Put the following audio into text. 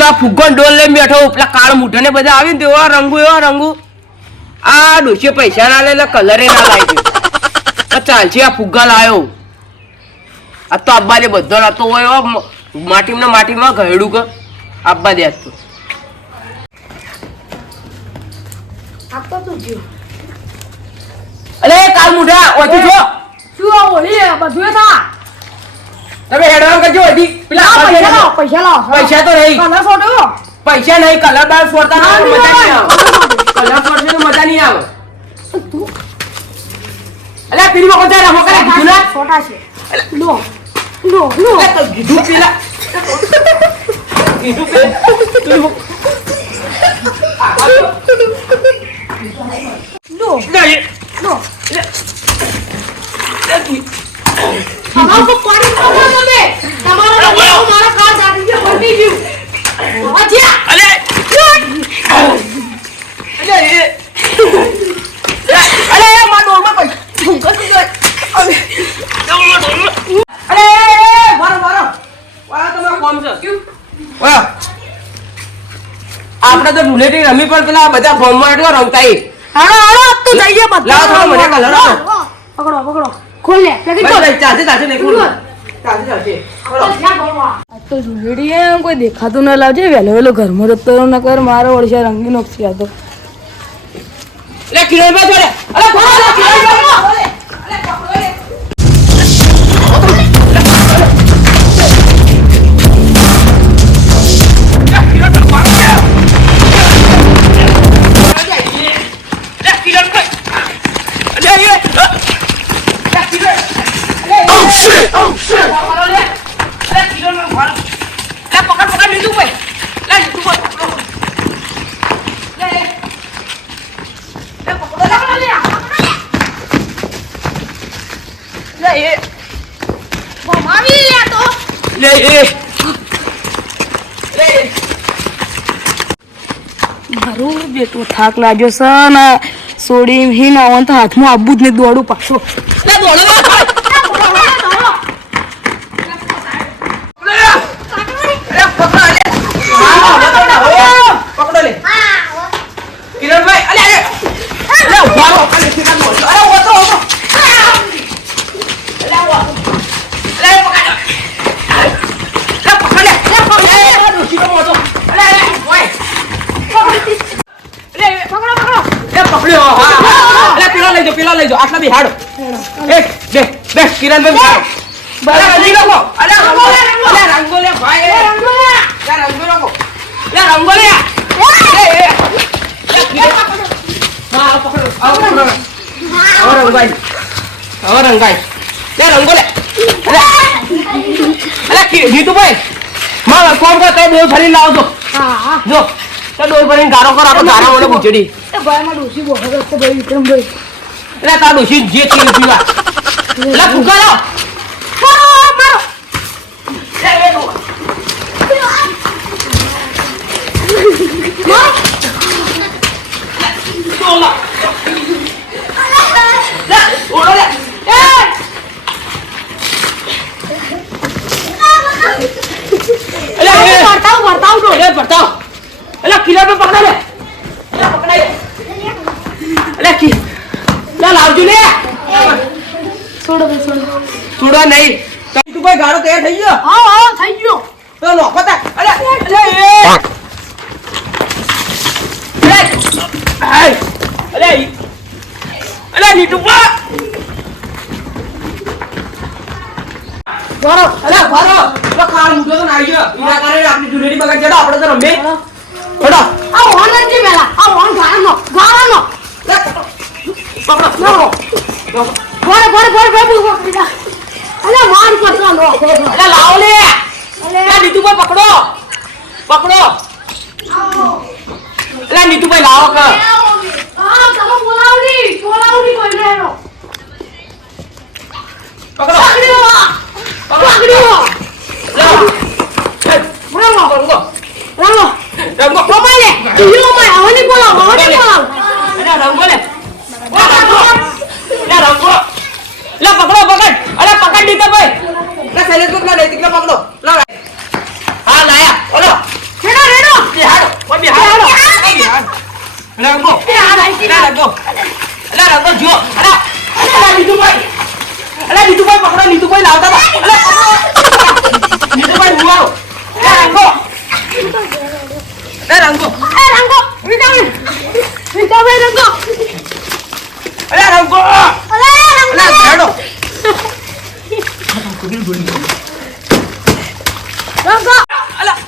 તો ફુગ્ગો ડોલ લઈને બેઠો પેલા કાળ મૂઠા ને બધા આવીને તો એવા રંગુ એવા રંગુ. આ ડોશીએ પૈસા ના લે એટલે કલરે ના લાવી ચાલશે આ ફુગ્ગા લાયો. આ તો આબ્બા બધો રાતો હોય એવા માટીમાં માટીમાં ઘરડું કે આબ્બા દે તો. અરે કાળ મૂઠા ઓછી છો? શું આ બધું થા? તમે હેડવાન કરજો હજી પેલા પૈસા લાવો પૈસા લાવો પૈસા તો નહીં. કલર ફોટો પૈસા નહીં કલર બાર છોડતા ના, મજા નહીં આવે. કલર છોડશે તો મજા નહીં આવે. અલે પેલી વખત જરા કરે કીધું ના? છોટા છે લો લો લો. તો કીધું પેલા કીધું પેલા લો લો. લે, કી- તમારો તો પાણી ખાવા તમે તમારો તો કેવું મારા કાર દાદી જે બની ગયું હવે જ્યાં અલે અલે એ અલે એ માં ડોલમાં પૈસા અલે અલે મારો મારો વાહ તમારો કોમ છે વાહ આપણે તો રુલેટી રમી પણ પેલા બધા ફોર્મમાં એટલો રમતા એ. હાલો હાલો આપ તો જઈએ બધા. લાવો થોડો મને કલર પકડો પકડો. ખોલ લે પેકેટ ખોલ. ચાલશે ચાલશે નહીં ખોલો. તો ઝુંડડી એમ કોઈ દેખાતું ના લાવજે. વહેલો વહેલો ઘરમાં જતો ન કર મારો વર્ષે રંગી નોખી આ તો. લે કિરણભાઈ જોડે. મારું જેટલો થાક લાગ્યો છે ને સોડી હિન આવવાનું તો હાથમાં આબુ જ ને દોડું પાછો. પકડો લે કિરણભાઈ અલે અલે અલે ઊભા રહો અલે ઠીક છે અરે ઓતો ઓતો અલે ઓ અલે પકડ અલે પકડ લે અલે પકડ લે દોશી નો ઓતો અલે અલે ઓય અલે પકડો પકડો એ પકડ્યો હા હા અલે પેલા લઈ જાઓ લઈ આટલા બી હાડો. એક બે બે કિરણ ભાઈ બરાબર. રંગો લે અલે રંગો લે ભાઈ. એ રંગો લે રંગો લોકો લે રંગો લે એ એ. હા પકડો આવો પકડો. આવો રંગાઈ આવો રંગાઈ લે રંગો લે અલે અલે કી જીતુભાઈ માં કોમ કર તે ડોલ ભરીને લાવજો હા. જો તે ડોલ ભરીને ગારો કર આપણે ગારા મને પૂછડી એ ભાઈ માં ડોસી બોલો તો ભાઈ વિક્રમભાઈ. એટલે તાર ડોશી જે તેલ પીવા એટલે ફૂકા લો અરે પડતાવ એટલે કિલો પે પકડા લે એટલે પકડાય એટલે કી લે લાવજો લે. છોડો ભાઈ છોડો છોડો નહીં. તું કોઈ ગાડો તૈયાર થઈ ગયો? હા હા થઈ ગયો. તો નોખો તા અરે અરે એ અરે અલે નીટુ પા બરો અલે ભારો તો પકડો નો ગોરે ગોરે ગોરે ગોરે પકડી જા અલે માર પડતો નો અલે લાવો લે અલે અલે નીતુભાઈ પકડો પકડો અલે નીતુભાઈ લાવો કે આ તમે બોલાવની બોલાવની કોઈ રહેનો પકડો પકડ્યો પકડ્યો લાવો બોલાવો રંગો રામો રંગો મોબાઈલ લે ઈયો માય આવની બોલાવો આવની બોલાવો અલે રંગો લે લે રંગો લે રંગો લે પકડો પકડ અલે પકડ નીતુભાઈ લે શૈલેષ પકડો નૈતિક પકડો લાવ હા લાયા ઓલો હેડો રે રંગો અલ્યા રંગો જો અરે અલ્યા નીતુભાઈ. અરે નીતુભાઈ પકડો નીતુભાઈ લાવતા હતા. અલ્યા નીતુભાઈ અલ્યા રંગો. એ રંગો. એ રંગો. વિટામિન વિટામિન રંગો. અલ્યા રંગો. અલે રંગો. અલ્યા ભેડો રંગો. અલ્યા